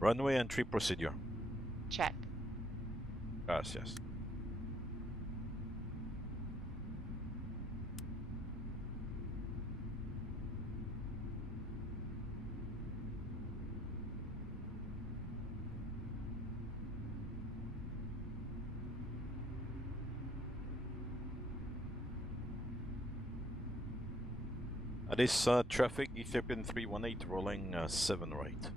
Runway entry procedure. Check. Gracias. Addis traffic, Ethiopian 318 rolling 7 right.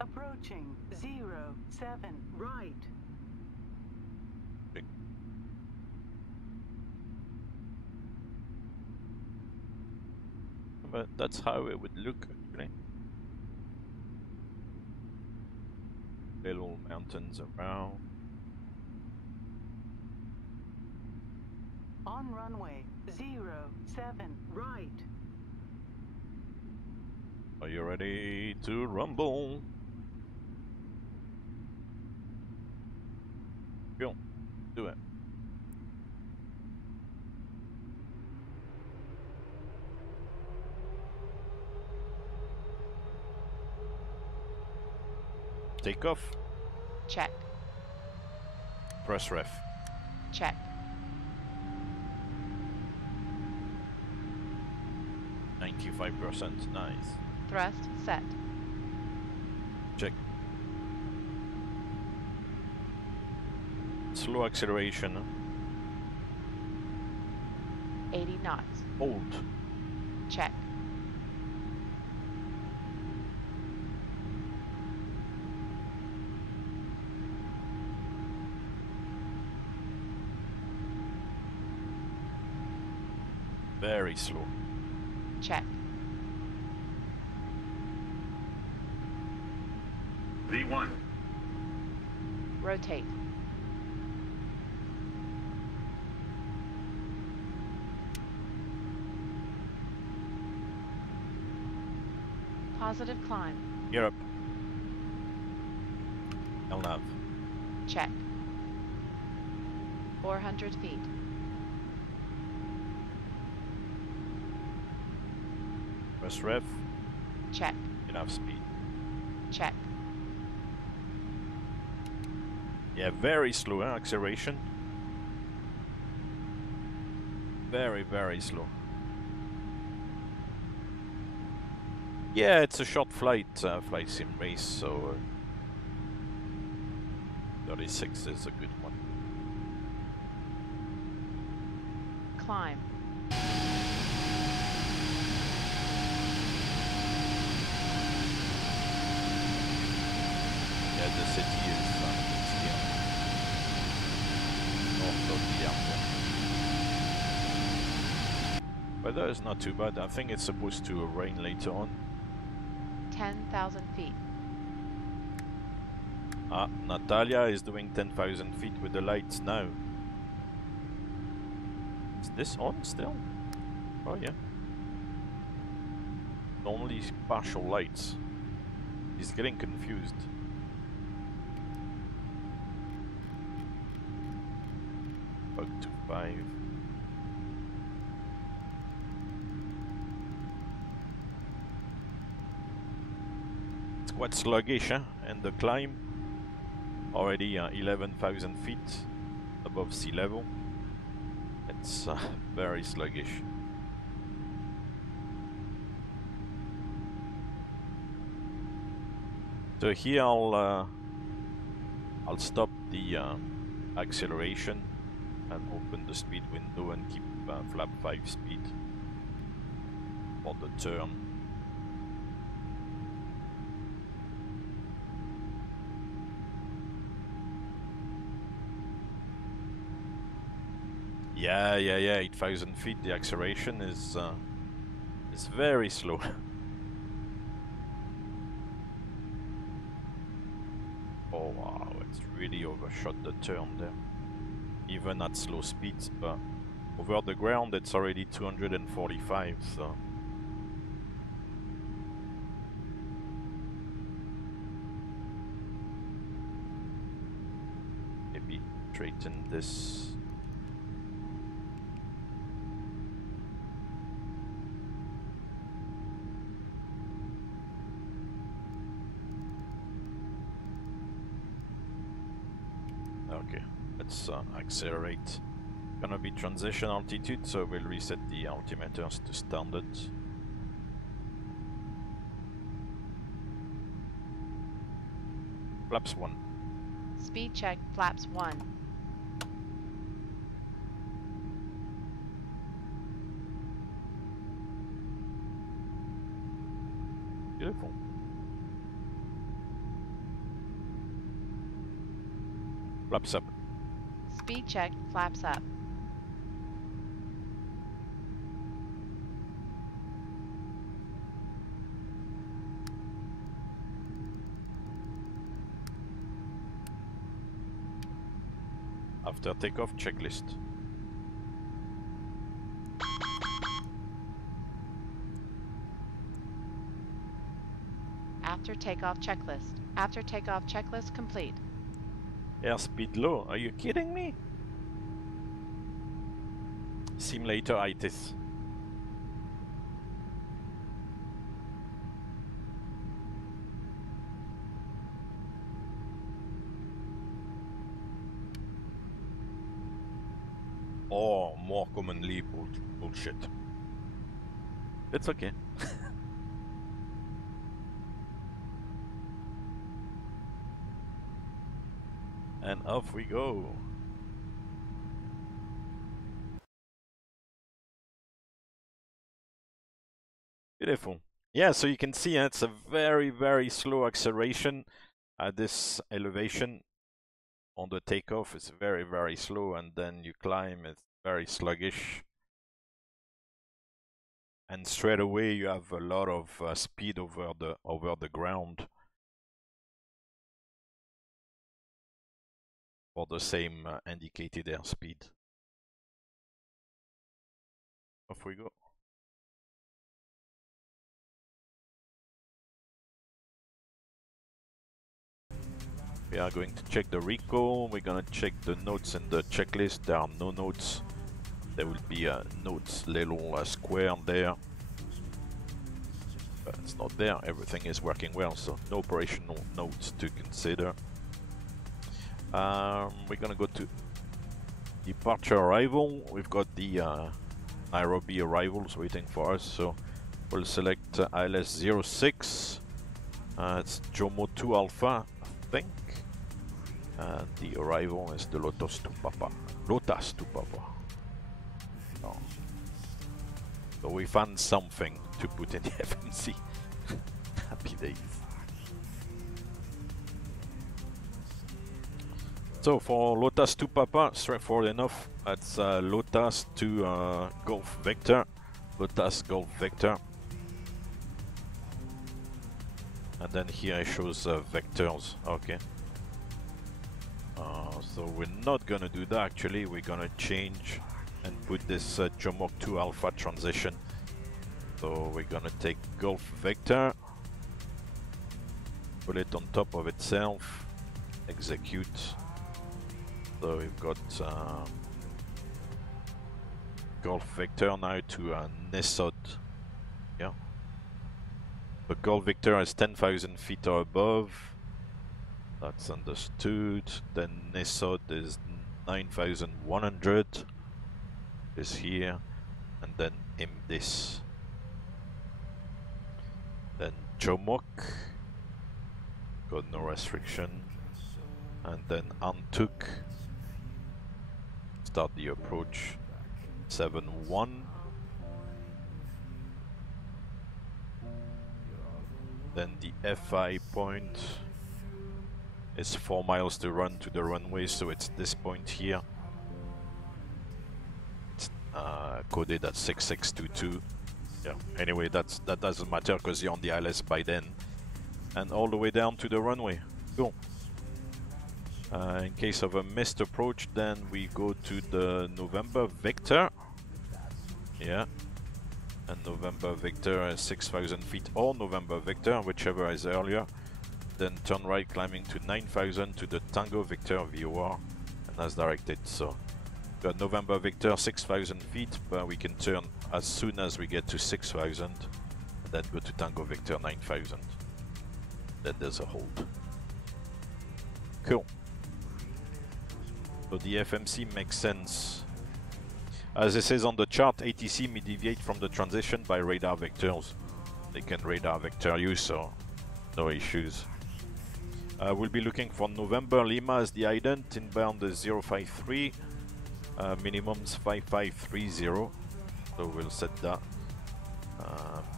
Approaching 07 right. But that's how it would look actually. Little mountains around. On runway 07 right. Are you ready to rumble? Go. Do it. Take off. Check. Press ref. Check. %. Nice. Thrust set. Check. Slow acceleration. 80 knots. Hold. Check. Very slow. Check. V1. Rotate. Positive climb. Europe. LNAV. Check. 400 feet. Press ref. Check. Enough speed. Check. Yeah, very slow acceleration. Very, very slow. Yeah, it's a short flight, flight sim race, so 36 is a good one. Climb. Yeah, the city is here. North of the airport. Weather is not too bad. I think it's supposed to rain later on. 10,000 feet. Ah, Natalia is doing 10,000 feet with the lights now. Is this on still? Oh yeah. Only partial lights. He's getting confused. Bug to 5. It's quite sluggish, huh? And the climb already 11,000 feet above sea level. It's very sluggish. So here I'll stop the acceleration and open the speed window and keep flap 5 speed for the turn. Yeah, 8,000 feet. The acceleration is very slow. Oh wow, it's really overshot the turn there, even at slow speeds, but over the ground it's already 245, so maybe straighten this. Okay, let's accelerate. Gonna be transition altitude, so we'll reset the altimeters to standard. Flaps 1. Speed check, flaps 1. Beautiful. Flaps up. Speed check, flaps up. After takeoff, checklist. After takeoff checklist. After takeoff checklist complete. Airspeed low, are you kidding me? Simulator-itis. Or more commonly bullshit. It's okay. And off we go. Beautiful. Yeah, so you can see it's a very, very slow acceleration at this elevation. On the takeoff, it's very, very slow, and then you climb, it's very sluggish. And straight away, you have a lot of speed over the ground for the same indicated airspeed. Off we go. We are going to check the recall. We're gonna check the notes in the checklist. There are no notes. There will be a notes little square there. But it's not there. Everything is working well, so no operational notes to consider. We're gonna go to departure arrival. We've got the Nairobi arrivals waiting for us, so we'll select ILS 06. It's Jomo 2 Alpha, I think. And the arrival is the Lotus to Papa. Lotus to Papa. Oh. So we found something to put in the FMC. Happy days. So for Lotus to Papa, straightforward enough. It's Lotus to Golf Vector. Lotus Golf Vector. And then here it shows vectors. Okay. So we're not gonna do that actually. We're gonna change and put this Jomok 2 Alpha transition. So we're gonna take Golf Vector, put it on top of itself, execute. So we've got Golf Vector now to Nesod. Yeah. The Golf Vector is 10,000 feet or above. That's understood. Then Nesod is 9,100. Is here. And then Imdis. Then Jomok. Got no restriction. And then Antuk. Start the approach. 7-1. Then the FI point is 4 miles to run to the runway, so it's this point here. It's coded at 6622. Yeah. Anyway, that doesn't matter because you're on the ILS by then. And all the way down to the runway. Cool. In case of a missed approach, then we go to the November Victor. Yeah. And November Victor is 6,000 feet, or November Victor, whichever is earlier. Then turn right, climbing to 9,000 to the Tango Victor VOR, and as directed. So, got November Victor 6,000 feet, but we can turn as soon as we get to 6,000, and then go to Tango Victor 9,000. Then there's a hold. Cool. So the FMC makes sense. As it says on the chart, ATC may deviate from the transition by radar vectors. They can radar vector you, so no issues. We'll be looking for November Lima as the ident. Inbound is 053. Minimum's 5530. So we'll set that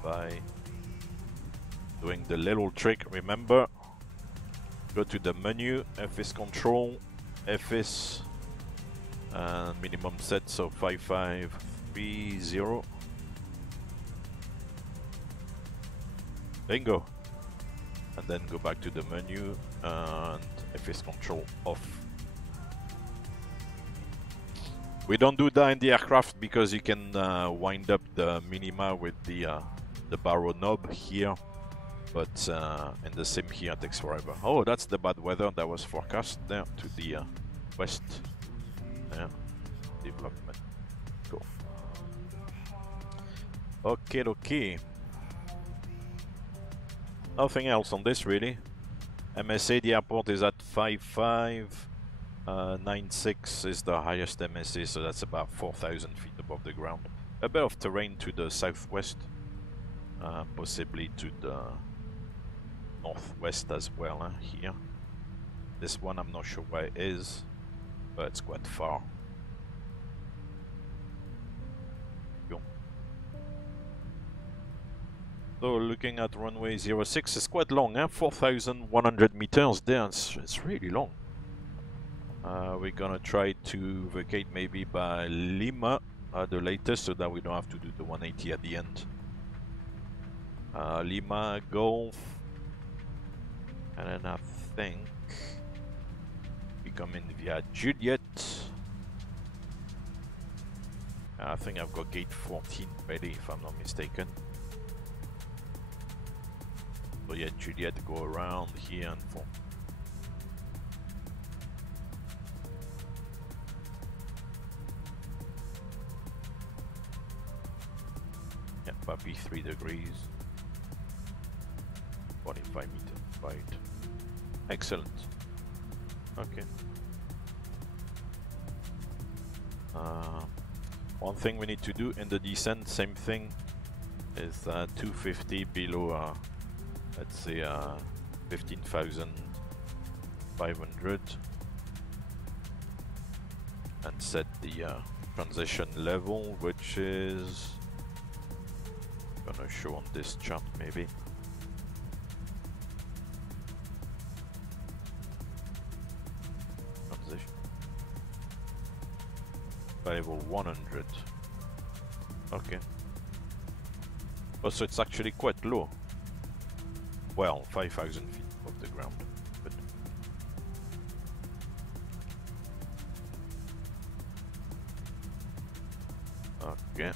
by doing the little trick. Remember, go to the menu, FS control, FS, and minimum set, so 5530. Bingo. And then go back to the menu and FS control off. We don't do that in the aircraft because you can wind up the minima with the barrow knob here, but in the sim here it takes forever. Oh, that's the bad weather that was forecast there to the west. Yeah, development. Cool. Okay, okay. Nothing else on this really. MSA, the airport is at 5596 is the highest MSA, so that's about 4,000 feet above the ground. A bit of terrain to the southwest, possibly to the northwest as well here. This one I'm not sure where it is, but it's quite far. Cool. So looking at runway 06, it's quite long, 4,100 meters there, it's really long. We're gonna try to vacate maybe by Lima at the latest, so that we don't have to do the 180 at the end. Lima, Golf, and then I think we come in via Juliet. I think I've got gate 14 ready if I'm not mistaken. So yeah, Juliet, go around here and form. Yeah, Papi 3 degrees. 45 meters right. Excellent. Okay. One thing we need to do in the descent, same thing, is 250 below, let's say 15,500, and set the transition level, which is gonna show on this chart maybe. Level 100. Okay. Oh, so it's actually quite low. Well, 5,000 feet above the ground. But okay.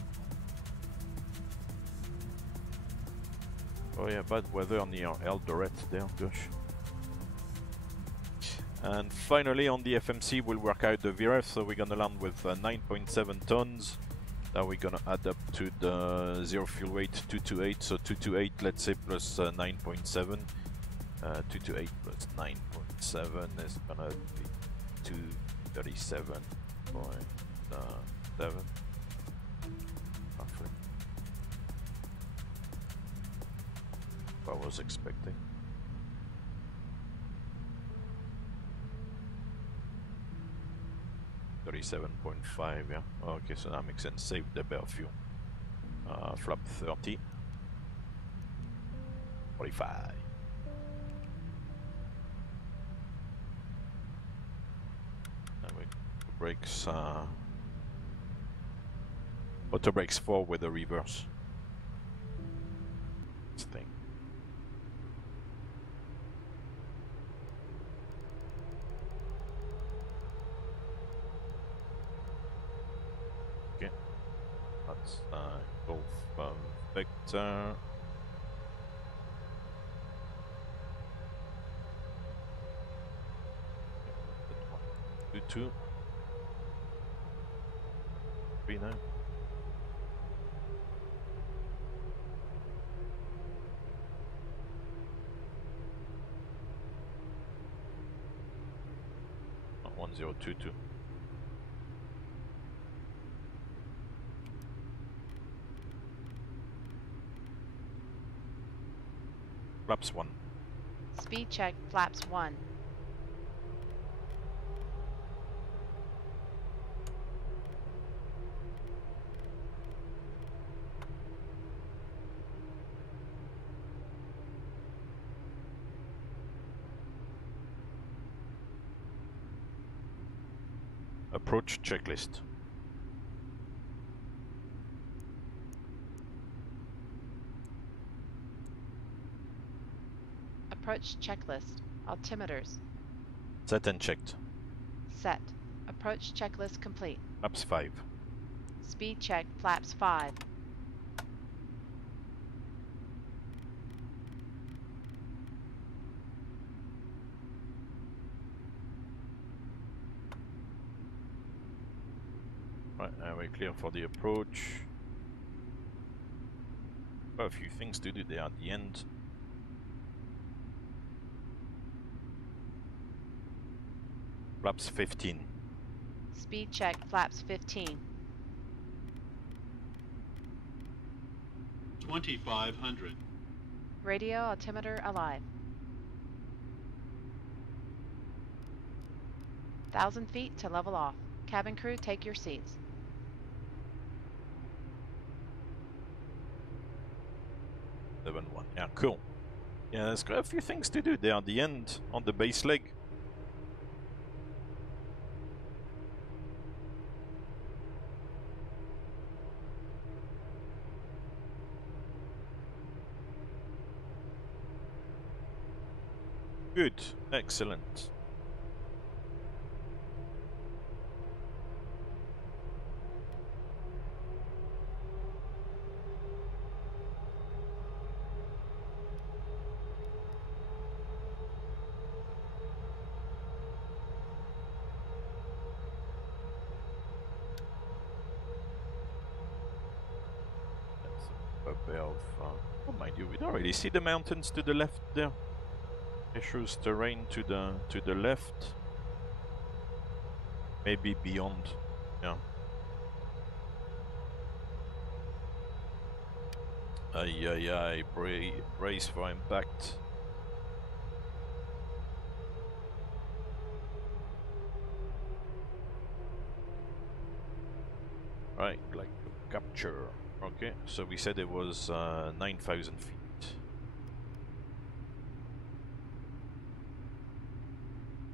Oh yeah, bad weather near Eldoret there, gosh. And finally on the FMC we'll work out the VRF, so we're gonna land with 9.7 tons. Then we're gonna add up to the zero fuel weight 228, so 228 let's say plus 9.7. 228 plus 9.7 is gonna be 237.7 roughly. What I was expecting. 37.5, yeah. Okay, so that makes sense. Save the bare fuel. Flap 30. 45. And we brakes. Auto brakes 4 with the reverse. This thing. Golf Victor. That one. 2-2. 3 now. Not 1022. Flaps 1. Speed check, flaps 1. Approach checklist. Approach checklist. Altimeters. Set and checked. Set. Approach checklist complete. Flaps 5. Speed check, flaps 5. Right, now we're clear for the approach. Got a few things to do there at the end. Flaps 15. Speed check, flaps 15. 2500. Radio altimeter alive. 1,000 feet to level off. Cabin crew, take your seats. Seven one. Yeah, cool. Yeah, there's got a few things to do there at the end on the base leg. Good, excellent. A bit of, oh mind you, we don't really see the mountains to the left there. It shows terrain to the left. Maybe beyond, yeah. Aye, brace for impact. Right, like capture. Okay, so we said it was 9,000 feet.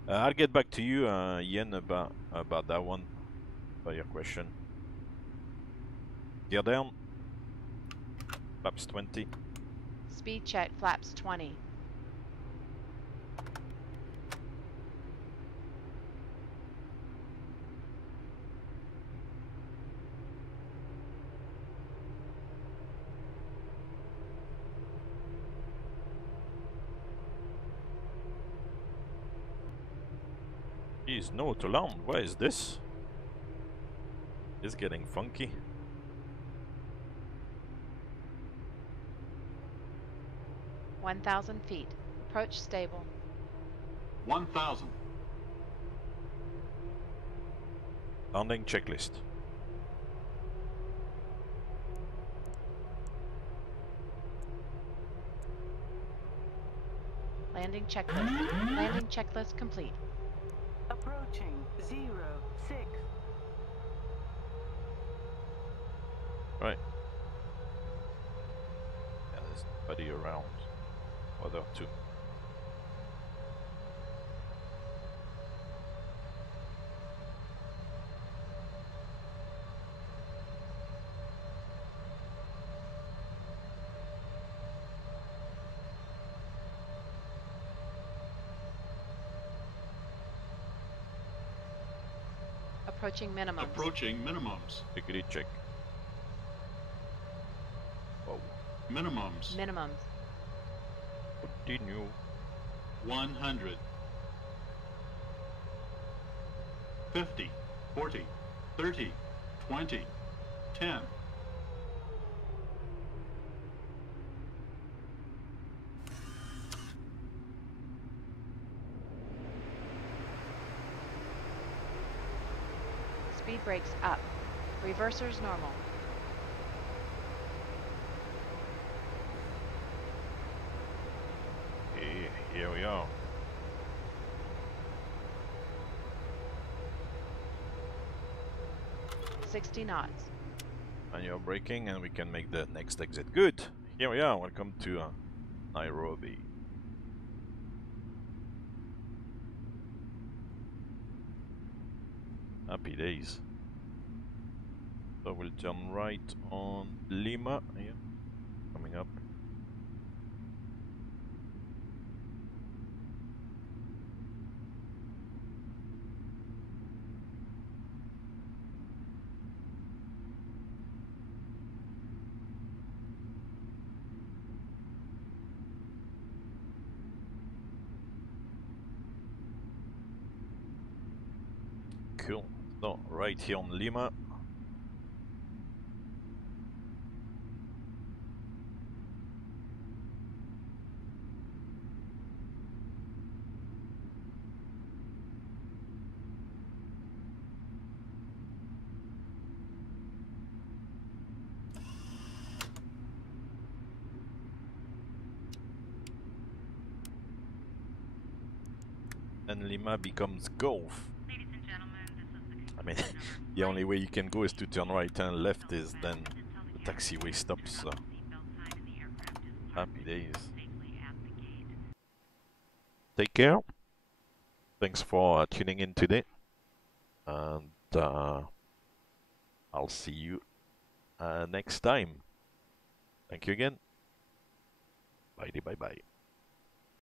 I'll get back to you, Ian, about that one, about your question. Gear down. Flaps 20. Speed check, flaps 20. Jeez, no to land. What is this? It's getting funky. $1,000 feet. Approach stable. 1000. Landing checklist. Landing checklist. Landing checklist complete. Approaching 06. Right. Yeah, there's nobody around. What up to? Approaching minimums. Approaching minimums. Tickety check. Minimums. Minimums. Continue. 100. 50, 40, 30, 20, 10. Speed brakes up. Reversers normal. Okay, here we are. $60 knots. And you're braking, and we can make the next exit. Good. Here we are. Welcome to Nairobi. Happy days. So we'll turn right on Lima. Here, coming up. Cool. So right here on Lima. And Lima becomes Golf. Ladies and gentlemen, this is the I mean, conclusion of our the only flight. way you can go is to turn right and left is then Until the the taxiway stops. So. seatbelt sign in the aircraft is Happy days. safely at the gate. Take care. Thanks for tuning in today. And I'll see you next time. Thank you again. Bye bye bye.